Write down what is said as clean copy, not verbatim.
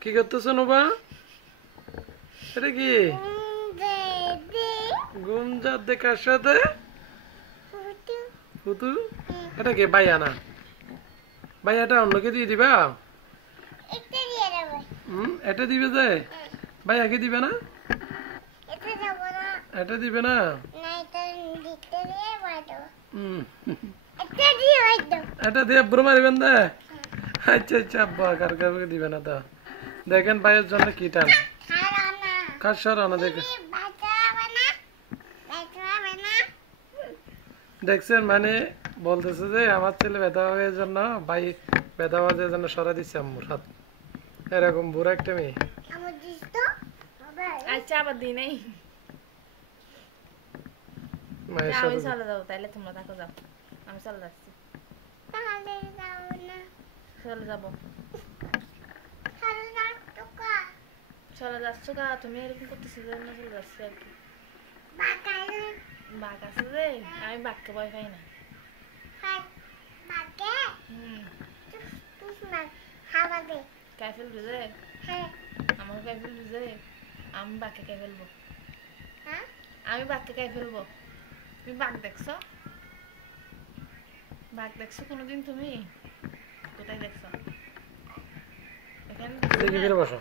কি করতেছো নোবা? এটা কি ঘুম যাচ্ছে কার সাথে? ফুতু? এটা কি ভাইয়া না? ভাইয়াটা অন্যকে দিয়ে দিবা? এটা দিবে যে ভাইয়াকে দিবে না? এটা দিবে না? এটা দিয়ে বুড়ো মারিবেন দে। আচ্ছা আচ্ছা আব্বা কার কাউকে দিবে না তো। দেখেন ভাইয়ের জন্য কি টান। কার সরানো দেখে দেখছেন মানে বলতেছে যে আমার ছেলে ব্যথা হওয়ার জন্য ভাই ব্যথা হওয়ার জন্য সরা দিচ্ছে আম্মুর হাত। এরকম বুড়া একটা মেয়ে। আচ্ছা আবার দিই নাই। মায়ের আমি সাথে চলে যাবো, তাইলে তোমরা থাকো, যাও। আমি চলে যাচ্ছি। চলে যাবো। চলে যাচ্ছ কা? তুমি এরকম করতেছো যে না, চলে যাচ্ছি আর কি। বাঘ আছে যে, আমি বাঘকে ভয় পাই না। খাই ফেলবি যে? আমাকে খাই ফেলবি যে? আমি বাঘকে খাই ফেলবো। আমি বাঘকে খাই ফেলবো। তুমি বাঘ দেখছো? বাঘ দেখছো কোনোদিন তুমি? কোথায় দেখছো? এখানে বসো।